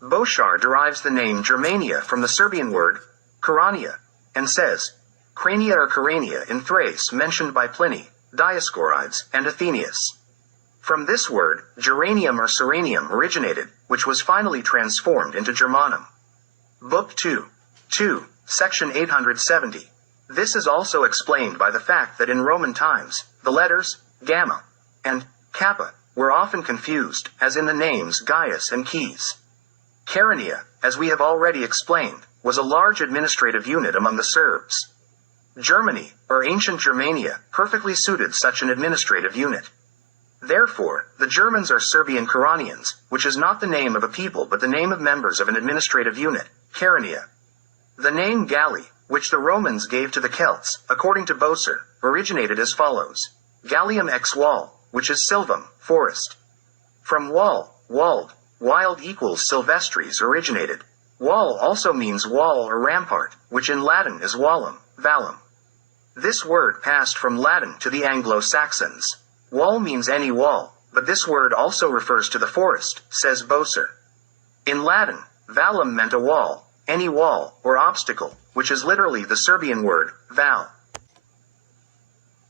Boschar derives the name Germania from the Serbian word Krania, and says, Crania or Karania in Thrace mentioned by Pliny, Dioscorides, and Athenaeus. From this word, geranium or seranium originated, which was finally transformed into Germanum. Book 2. Section 870. This is also explained by the fact that in Roman times, the letters gamma and kappa were often confused, as in the names Gaius and Keys. Karania, as we have already explained, was a large administrative unit among the Serbs. Germany, or ancient Germania, perfectly suited such an administrative unit. Therefore, the Germans are Serbian Karanians, which is not the name of a people but the name of members of an administrative unit, Karania. The name Galli, which the Romans gave to the Celts, according to Boser, originated as follows. Gallium ex wall, which is silvum, forest. From wall, walled, wild equals silvestris originated. Wall also means wall or rampart, which in Latin is wallum, vallum. This word passed from Latin to the Anglo-Saxons. Wall means any wall, but this word also refers to the forest, says Boser. In Latin, vallum meant a wall, any wall, or obstacle, which is literally the Serbian word, val.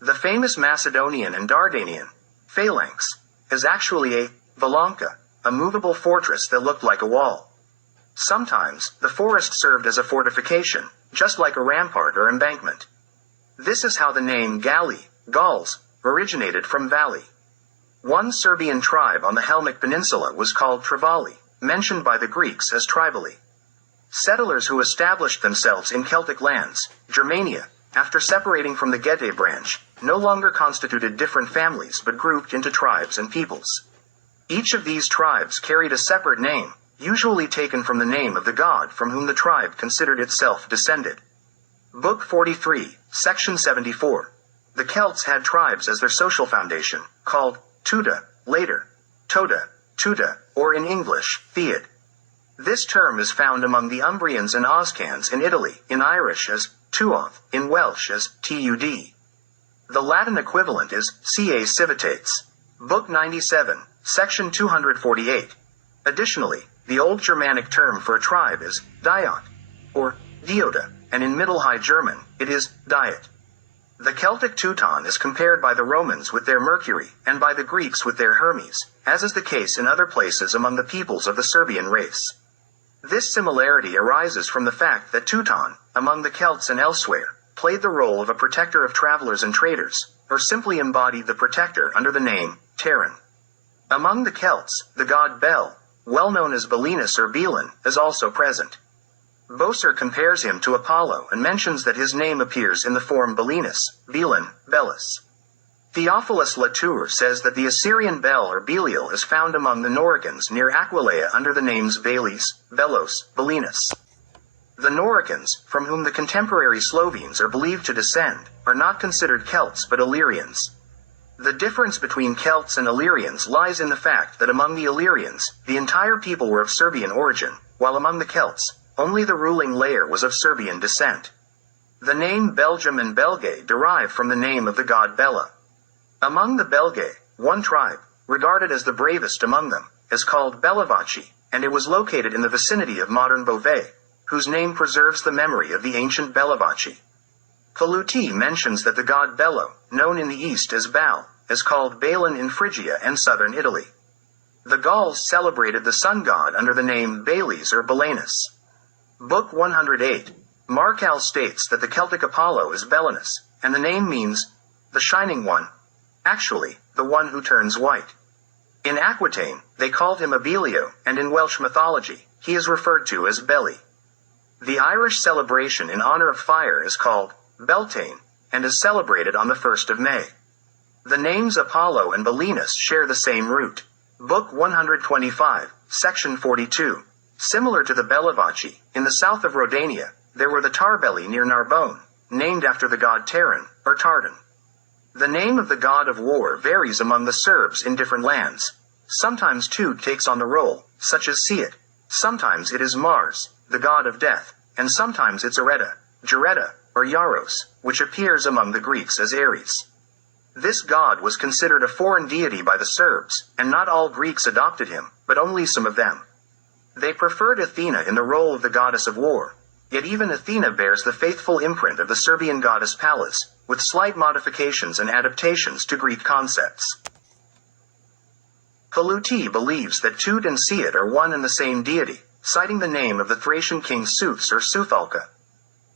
The famous Macedonian and Dardanian phalanx is actually a valanka, a movable fortress that looked like a wall. Sometimes, the forest served as a fortification, just like a rampart or embankment. This is how the name Galli, Gauls, originated from valley. One Serbian tribe on the Helmic Peninsula was called Trivali, mentioned by the Greeks as Trivali. Settlers who established themselves in Celtic lands, Germania, after separating from the Getae branch, no longer constituted different families but grouped into tribes and peoples. Each of these tribes carried a separate name, usually taken from the name of the god from whom the tribe considered itself descended. Book 43, Section 74. The Celts had tribes as their social foundation, called Tuda, later, Toda, Tuda, or in English, Theod. This term is found among the Umbrians and Oscans in Italy, in Irish as Tuoth, in Welsh as Tud. The Latin equivalent is Ca Civitates. Book 97, Section 248. Additionally, the Old Germanic term for a tribe is Diot, or Dioda, and in Middle High German, it is Diet. The Celtic Teuton is compared by the Romans with their Mercury, and by the Greeks with their Hermes, as is the case in other places among the peoples of the Serbian race. This similarity arises from the fact that Teuton, among the Celts and elsewhere, played the role of a protector of travelers and traders, or simply embodied the protector under the name Terran. Among the Celts, the god Bel, well known as Belinus or Belin, is also present. Boser compares him to Apollo and mentions that his name appears in the form Belinus, Belin, Belus. Theophilus Latour says that the Assyrian Bel or Belial is found among the Noricans near Aquileia under the names Balis, Belos, Belinus. The Noricans, from whom the contemporary Slovenes are believed to descend, are not considered Celts but Illyrians. The difference between Celts and Illyrians lies in the fact that among the Illyrians, the entire people were of Serbian origin, while among the Celts, only the ruling layer was of Serbian descent. The name Belgium and Belgae derive from the name of the god Bela. Among the Belgae, one tribe, regarded as the bravest among them, is called Belavaci, and it was located in the vicinity of modern Beauvais, whose name preserves the memory of the ancient Belavaci. Faluti mentions that the god Bello, known in the east as Baal, is called Balin in Phrygia and southern Italy. The Gauls celebrated the sun god under the name Bailes or Belanus. Book 108. Marcal states that the Celtic Apollo is Belinus, and the name means, the shining one. Actually, the one who turns white. In Aquitaine, they called him Abelio, and in Welsh mythology, he is referred to as Beli. The Irish celebration in honor of fire is called Beltane, and is celebrated on the 1st of May. The names Apollo and Belinus share the same root. Book 125, Section 42. Similar to the Belavaci, in the south of Rodania, there were the Tarbeli near Narbonne, named after the god Terran, or Tardan. The name of the god of war varies among the Serbs in different lands. Sometimes Tud takes on the role, such as Siet. Sometimes it is Mars, the god of death, and sometimes it's Areta, Jareta, or Yaros, which appears among the Greeks as Ares. This god was considered a foreign deity by the Serbs, and not all Greeks adopted him, but only some of them. They preferred Athena in the role of the goddess of war, yet even Athena bears the faithful imprint of the Serbian goddess Pallas, with slight modifications and adaptations to Greek concepts. Paluti believes that Tut and Siut are one and the same deity, citing the name of the Thracian king Suths or Suthalka.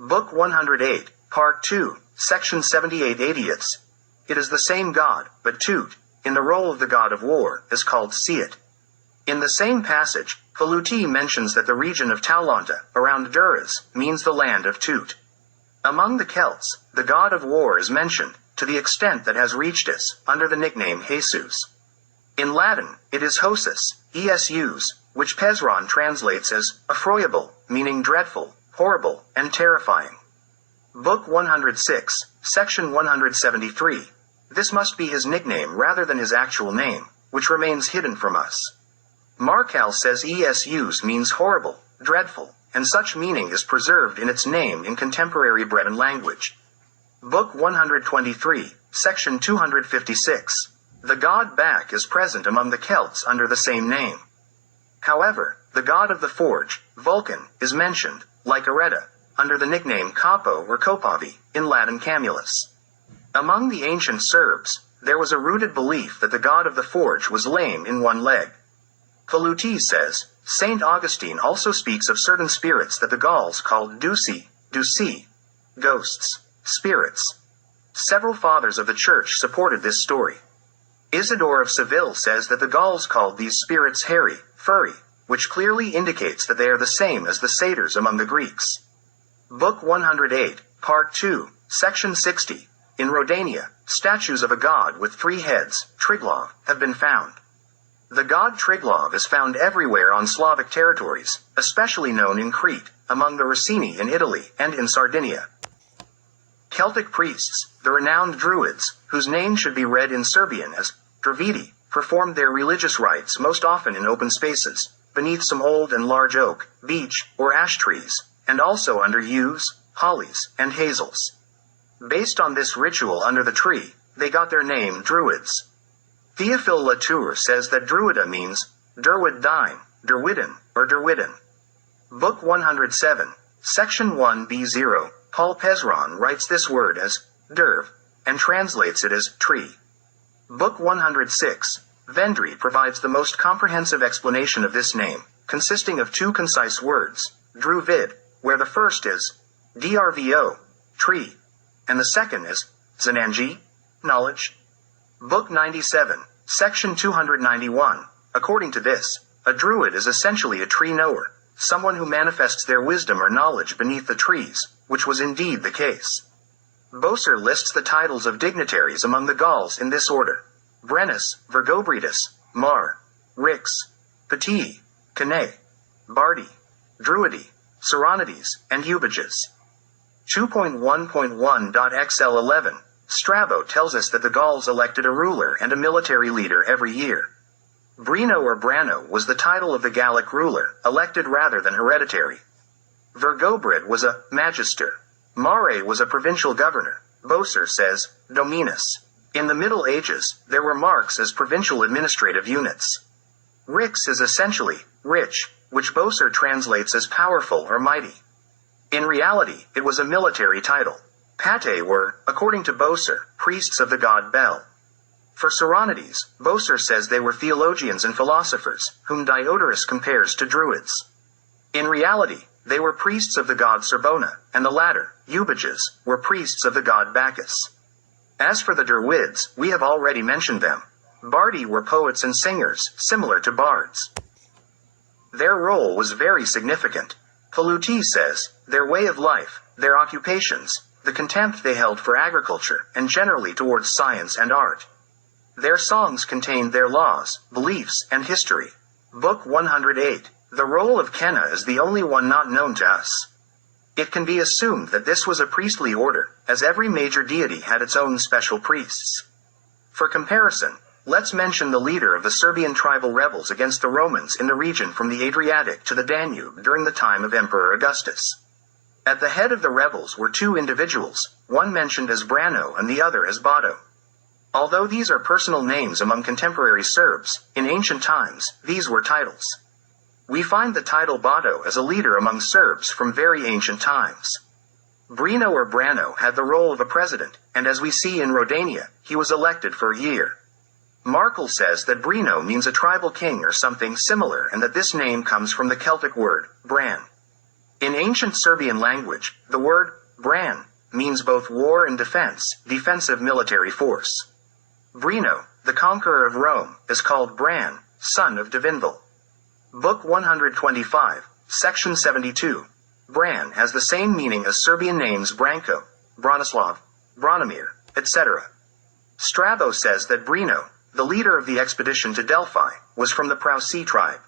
Book 108, Part 2, Section 78-80. It is the same god, but Tut, in the role of the god of war, is called Siut. In the same passage, Paluti mentions that the region of Taulanta, around Duras, means the land of Tut. Among the Celts, the god of war is mentioned, to the extent that has reached us, under the nickname Jesus. In Latin, it is Hosus, ESUs, which Pezron translates as effroyable, meaning dreadful, horrible, and terrifying. Book 106, Section 173. This must be his nickname rather than his actual name, which remains hidden from us. Marcal says ESUs means horrible, dreadful, and such meaning is preserved in its name in contemporary Breton language. Book 123, Section 256. The god Bak is present among the Celts under the same name. However, the god of the forge, Vulcan, is mentioned, like Areta, under the nickname Capo or Copavi, in Latin Camulus. Among the ancient Serbs, there was a rooted belief that the god of the forge was lame in one leg. Paluti says, St. Augustine also speaks of certain spirits that the Gauls called Duci, ghosts, spirits. Several fathers of the church supported this story. Isidore of Seville says that the Gauls called these spirits hairy, furry, which clearly indicates that they are the same as the satyrs among the Greeks. Book 108, Part 2, Section 60. In Rodania, statues of a god with 3 heads, Triglav, have been found. The god Triglav is found everywhere on Slavic territories, especially known in Crete, among the Rossini in Italy, and in Sardinia. Celtic priests, the renowned Druids, whose name should be read in Serbian as Dravidi, performed their religious rites most often in open spaces, beneath some old and large oak, beech, or ash trees, and also under yews, hollies, and hazels. Based on this ritual under the tree, they got their name Druids. Theophile Latour says that Druida means Derwid Dine, Derwidden, or Derwidden. Book 107, Section 1b0, Paul Pezron writes this word as derv, and translates it as tree. Book 106, Vendry provides the most comprehensive explanation of this name, consisting of 2 concise words, Druvid, where the first is drvo, tree, and the second is zanangi, knowledge. Book 97, Section 291. According to this, a druid is essentially a tree knower, someone who manifests their wisdom or knowledge beneath the trees, which was indeed the case. Boser lists the titles of dignitaries among the Gauls in this order: Brennus, Vergobritus, Mar, Rix, Patii, Kane, Bardi, Druidi, Seronides, and Eubiges. 2.1.1.xl11, Strabo tells us that the Gauls elected a ruler and a military leader every year. Brino or Brano was the title of the Gallic ruler, elected rather than hereditary. Vergobrid was a magister. Mare was a provincial governor. Boser says, dominus. In the Middle Ages, there were marks as provincial administrative units. Rix is essentially rich, which Boser translates as powerful or mighty. In reality, it was a military title. Pate were, according to Boser, priests of the god Bel. For Seronides, Boser says they were theologians and philosophers, whom Diodorus compares to druids. In reality, they were priests of the god Serbona, and the latter, Eubiges, were priests of the god Bacchus. As for the Druids, we have already mentioned them. Bardi were poets and singers, similar to bards. Their role was very significant. Paluti says, their way of life, their occupations, the contempt they held for agriculture, and generally towards science and art. Their songs contained their laws, beliefs, and history. Book 108. The role of Kenna is the only one not known to us. It can be assumed that this was a priestly order, as every major deity had its own special priests. For comparison, let's mention the leader of the Serbian tribal rebels against the Romans in the region from the Adriatic to the Danube during the time of Emperor Augustus. At the head of the rebels were 2 individuals, one mentioned as Brano and the other as Bado. Although these are personal names among contemporary Serbs, in ancient times, these were titles. We find the title Bato as a leader among Serbs from very ancient times. Brino or Brano had the role of a president, and as we see in Rodania, he was elected for a year. Markel says that Brino means a tribal king or something similar and that this name comes from the Celtic word, Bran. In ancient Serbian language, the word, Bran, means both war and defense, defensive military force. Brino, the conqueror of Rome, is called Bran, son of Devinval. Book 125, Section 72. Bran has the same meaning as Serbian names Branko, Branislav, Branimir, etc. Strabo says that Brino, the leader of the expedition to Delphi, was from the Prausi tribe.